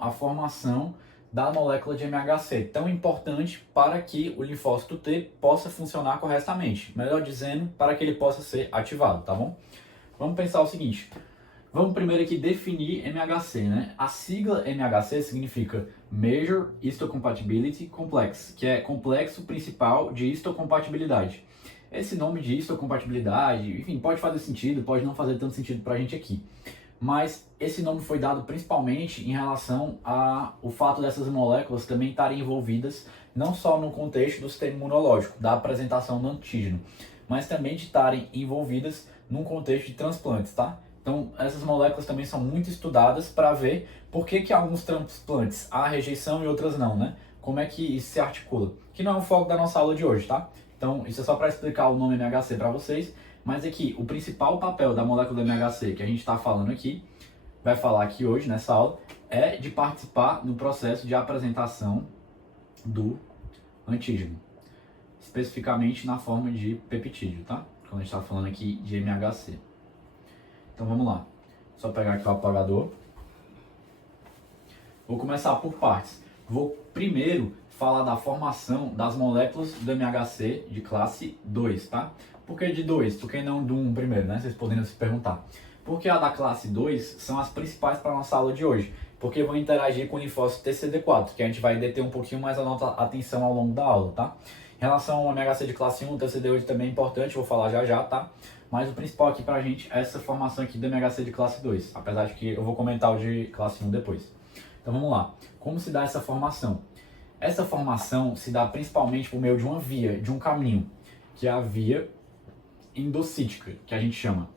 A formação da molécula de MHC, tão importante para que o linfócito T possa funcionar corretamente, melhor dizendo, para que ele possa ser ativado, tá bom? Vamos pensar o seguinte, vamos primeiro aqui definir MHC, né? A sigla MHC significa Major Histocompatibility Complex, que é complexo principal de histocompatibilidade. Esse nome de histocompatibilidade, enfim, pode fazer sentido, pode não fazer tanto sentido para a gente aqui. Mas esse nome foi dado principalmente em relação ao fato dessas moléculas também estarem envolvidas não só no contexto do sistema imunológico, da apresentação do antígeno, mas também de estarem envolvidas num contexto de transplantes, tá? Então, essas moléculas também são muito estudadas para ver por que alguns transplantes há rejeição e outras não, né? Como é que isso se articula? Que não é o foco da nossa aula de hoje, tá? Então, isso é só para explicar o nome MHC para vocês. Mas aqui, o principal papel da molécula do MHC que a gente está falando aqui, vai falar aqui hoje nessa aula, é de participar no processo de apresentação do antígeno. Especificamente na forma de peptídeo, tá? Quando a gente está falando aqui de MHC. Então vamos lá. Só pegar aqui o apagador. Vou começar por partes. Vou primeiro falar da formação das moléculas do MHC de classe 2, tá? Por que de 2? Por que não do 1 primeiro, né? Vocês poderiam se perguntar. Porque a da classe 2 são as principais para a nossa aula de hoje. Porque vão interagir com o linfócito TCD4, que a gente vai deter um pouquinho mais a nossa atenção ao longo da aula, tá? Em relação ao MHC de classe 1, o TCD8 também é importante, vou falar já já, tá? Mas o principal aqui pra gente é essa formação aqui do MHC de classe 2, apesar de que eu vou comentar o de classe 1 depois. Então vamos lá. Como se dá essa formação? Essa formação se dá principalmente por meio de uma via, de um caminho, que é a via endocítica, que a gente chama.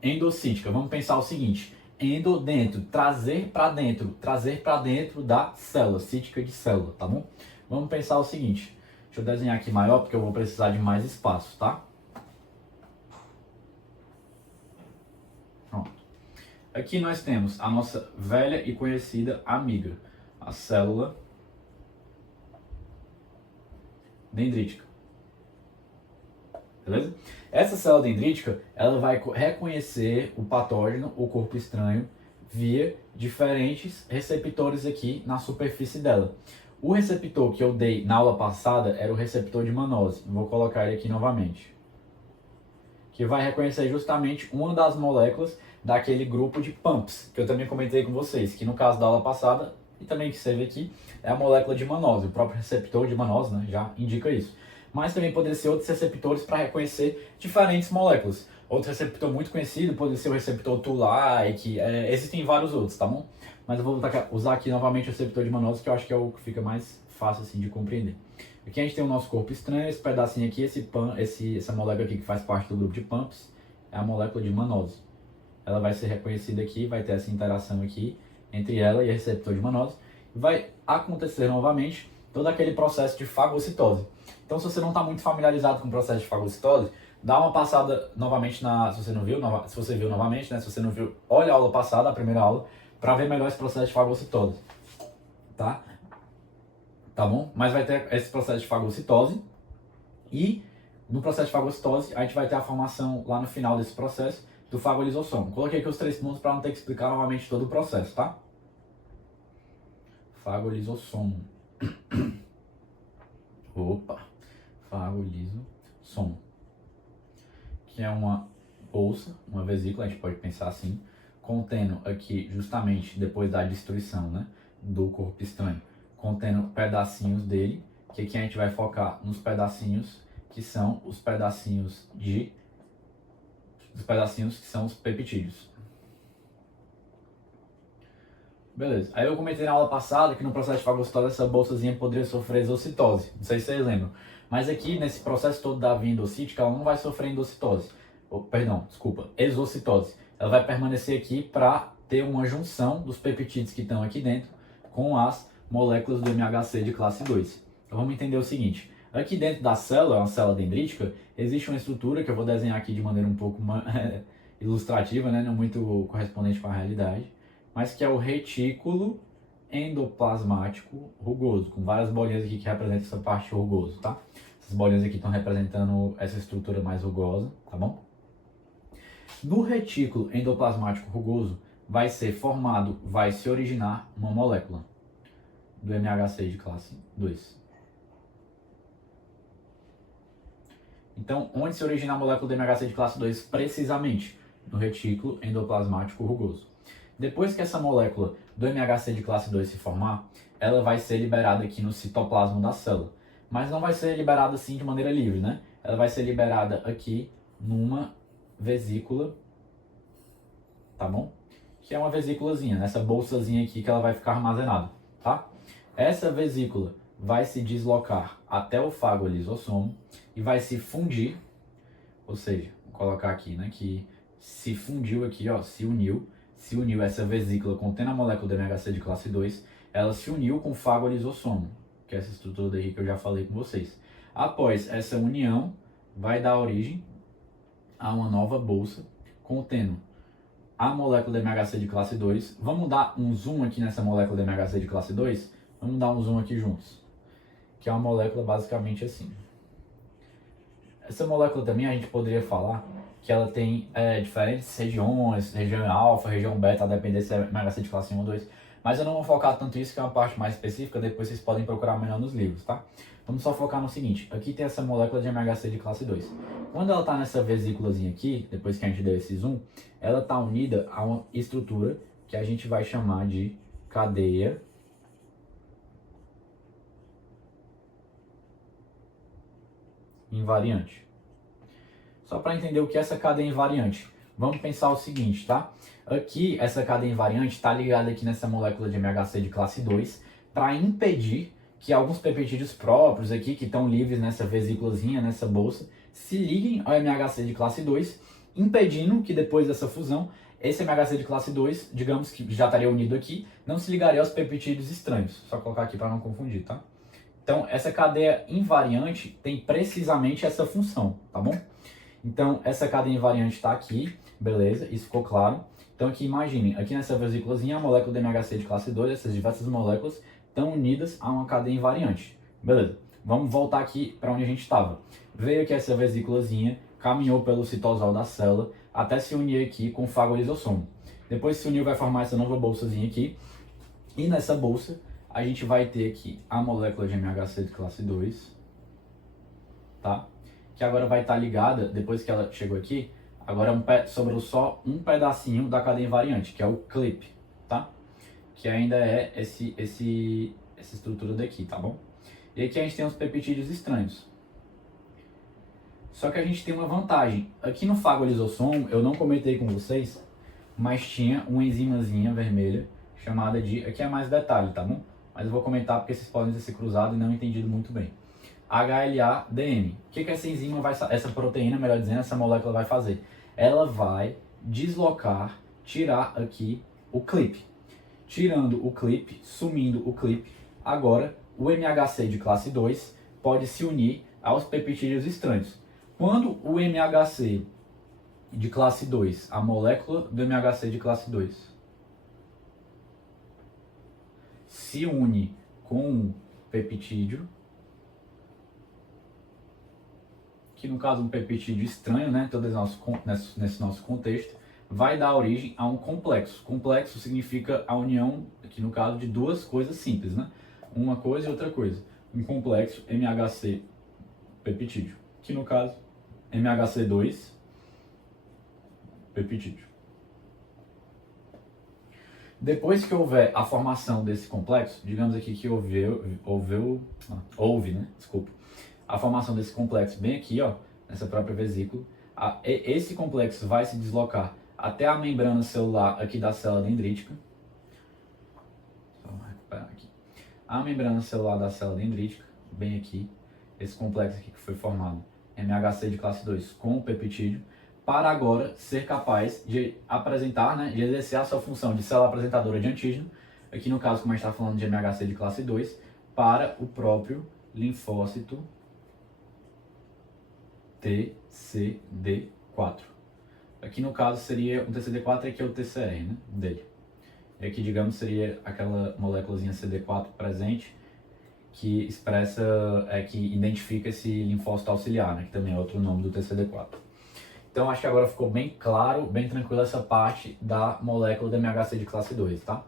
Endocítica, vamos pensar o seguinte, endo dentro, trazer para dentro da célula, cítica de célula, tá bom? Vamos pensar o seguinte, deixa eu desenhar aqui maior porque eu vou precisar de mais espaço, tá? Pronto. Aqui nós temos a nossa velha e conhecida amiga, a célula dendrítica. Beleza? Essa célula dendrítica, ela vai reconhecer o patógeno, o corpo estranho, via diferentes receptores aqui na superfície dela. O receptor que eu dei na aula passada era o receptor de Mannose. Vou colocar ele aqui novamente. Que vai reconhecer justamente uma das moléculas daquele grupo de PAMPs, que eu também comentei com vocês, que no caso da aula passada, e também que você vê aqui, é a molécula de Mannose. O próprio receptor de Mannose, né, já indica isso. Mas também poderia ser outros receptores para reconhecer diferentes moléculas. Outro receptor muito conhecido pode ser o receptor Toll-like, existem vários outros, tá bom? Mas eu vou usar aqui novamente o receptor de Mannose, que eu acho que é o que fica mais fácil assim, de compreender. Aqui a gente tem o nosso corpo estranho, esse pedacinho aqui, essa molécula aqui que faz parte do grupo de PAMPs, é a molécula de Mannose. Ela vai ser reconhecida aqui, vai ter essa interação aqui entre ela e o receptor de Mannose. Vai acontecer novamente todo aquele processo de fagocitose. Então, se você não está muito familiarizado com o processo de fagocitose, dá uma passada novamente se você não viu, se você viu novamente, né? Se você não viu, olha a aula passada, a primeira aula, para ver melhor esse processo de fagocitose, tá? Tá bom? Mas vai ter esse processo de fagocitose e no processo de fagocitose a gente vai ter a formação lá no final desse processo do fagolisossomo. Coloquei aqui os 3 pontos para não ter que explicar novamente todo o processo, tá? Fagolisossomo. Opa! Fagolisossomo. Que é uma bolsa, uma vesícula, a gente pode pensar assim, contendo aqui, justamente depois da destruição, né, do corpo estranho, contendo pedacinhos dele, que aqui a gente vai focar nos pedacinhos que são os pedacinhos que são os peptídeos. Beleza. Aí eu comentei na aula passada que no processo de fagocitose essa bolsazinha poderia sofrer exocitose. Não sei se vocês lembram. Mas aqui, nesse processo todo da via endocítica, ela não vai sofrer endocitose. Exocitose. Ela vai permanecer aqui para ter uma junção dos peptídeos que estão aqui dentro com as moléculas do MHC de classe 2. Então vamos entender o seguinte. Aqui dentro da célula, uma célula dendrítica, existe uma estrutura que eu vou desenhar aqui de maneira um pouco ilustrativa, né? Não muito correspondente com a realidade, mas que é o retículo endoplasmático rugoso, com várias bolinhas aqui que representam essa parte rugosa, tá? Essas bolinhas aqui estão representando essa estrutura mais rugosa, tá bom? No retículo endoplasmático rugoso vai ser formado, vai se originar uma molécula do MHC de classe 2. Então, onde se origina a molécula do MHC de classe 2? Precisamente no retículo endoplasmático rugoso. Depois que essa molécula do MHC de classe 2 se formar, ela vai ser liberada aqui no citoplasma da célula. Mas não vai ser liberada assim de maneira livre, né? Ela vai ser liberada aqui numa vesícula, tá bom? Que é uma vesículazinha, nessa bolsazinha aqui que ela vai ficar armazenada, tá? Essa vesícula vai se deslocar até o fagolisossomo e vai se fundir, ou seja, vou colocar aqui, né, que se fundiu aqui, ó, se uniu essa vesícula contendo a molécula do MHC de classe 2, ela se uniu com o fagolisossomo, que é essa estrutura daqui que eu já falei com vocês. Após essa união, vai dar origem a uma nova bolsa contendo a molécula do MHC de classe 2. Vamos dar um zoom aqui nessa molécula do MHC de classe 2? Vamos dar um zoom aqui juntos. Que é uma molécula basicamente assim. Essa molécula também a gente poderia falar que ela tem diferentes regiões, região alfa, região beta, a depender se é MHC de classe 1 ou 2. Mas eu não vou focar tanto isso, que é uma parte mais específica, depois vocês podem procurar melhor nos livros, tá? Vamos só focar no seguinte, aqui tem essa molécula de MHC de classe 2. Quando ela está nessa vesículazinha aqui, depois que a gente deu esse zoom, ela está unida a uma estrutura que a gente vai chamar de cadeia invariante. Só para entender o que é essa cadeia invariante, vamos pensar o seguinte, tá? Aqui, essa cadeia invariante está ligada aqui nessa molécula de MHC de classe 2 para impedir que alguns peptídeos próprios aqui, que estão livres nessa vesículazinha, nessa bolsa, se liguem ao MHC de classe 2, impedindo que depois dessa fusão, esse MHC de classe 2, digamos que já estaria unido aqui, não se ligaria aos peptídeos estranhos. Só colocar aqui para não confundir, tá? Então, essa cadeia invariante tem precisamente essa função, tá bom? Então, essa cadeia invariante está aqui, beleza, isso ficou claro. Então, aqui imaginem, aqui nessa vesículazinha, a molécula do MHC de classe 2, essas diversas moléculas estão unidas a uma cadeia invariante. Beleza, vamos voltar aqui para onde a gente estava. Veio aqui essa vesículazinha, caminhou pelo citosol da célula, até se unir aqui com o fagolisossomo. Depois se uniu, vai formar essa nova bolsazinha aqui. E nessa bolsa, a gente vai ter aqui a molécula de MHC de classe 2, tá? Que agora vai estar ligada, depois que ela chegou aqui, agora sobrou só um pedacinho da cadeia invariante, que é o clip, tá? Que ainda é essa estrutura daqui, tá bom? E aqui a gente tem os peptídeos estranhos. Só que a gente tem uma vantagem. Aqui no fagolisossomo, eu não comentei com vocês, mas tinha uma enzimazinha vermelha, chamada de... Aqui é mais detalhe, tá bom? Mas eu vou comentar porque vocês podem ter se cruzado e não entendido muito bem. HLA-DM. O que essa enzima vai... Essa proteína, melhor dizendo, essa molécula vai fazer? Ela vai deslocar, tirar aqui o clip. Tirando o clip, sumindo o clip, agora o MHC de classe 2 pode se unir aos peptídeos estranhos. Quando o MHC de classe 2, a molécula do MHC de classe 2, se une com um peptídeo, que no caso um peptídeo estranho, né, nesse nosso contexto, vai dar origem a um complexo. Complexo significa a união, aqui no caso, de duas coisas simples, né? Uma coisa e outra coisa. Um complexo MHC peptídeo, que no caso MHC2 peptídeo. Depois que houver a formação desse complexo, digamos aqui que houve, né? Desculpa. A formação desse complexo bem aqui, ó, nessa própria vesícula, esse complexo vai se deslocar até a membrana celular aqui da célula dendrítica. Só recuperar aqui. A membrana celular da célula dendrítica, bem aqui, esse complexo aqui que foi formado, MHC de classe 2 com o peptídeo, para agora ser capaz de apresentar, né, de exercer a sua função de célula apresentadora de antígeno, aqui no caso, como a gente está falando de MHC de classe 2, para o próprio linfócito TCD4. Aqui no caso seria o TCD4, aqui é o TCR, né, dele. E aqui, digamos, seria aquela moléculazinha CD4 presente, que expressa, que identifica esse linfócito auxiliar, né, que também é outro nome do TCD4. Então acho que agora ficou bem claro, bem tranquilo essa parte da molécula do MHC de classe 2, tá?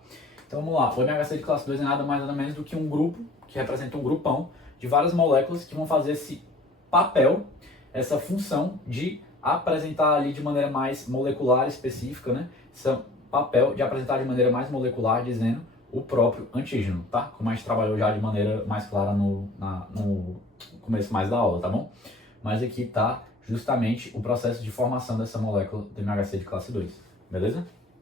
Então vamos lá, o MHC de classe 2 é nada mais nada menos do que um grupo, que representa um grupão de várias moléculas que vão fazer esse papel, essa função de apresentar ali de maneira mais molecular específica, né? Esse papel de apresentar de maneira mais molecular, dizendo o próprio antígeno, tá? Como a gente trabalhou já de maneira mais clara no começo mais da aula, tá bom? Mas aqui tá justamente o processo de formação dessa molécula do MHC de classe 2, beleza?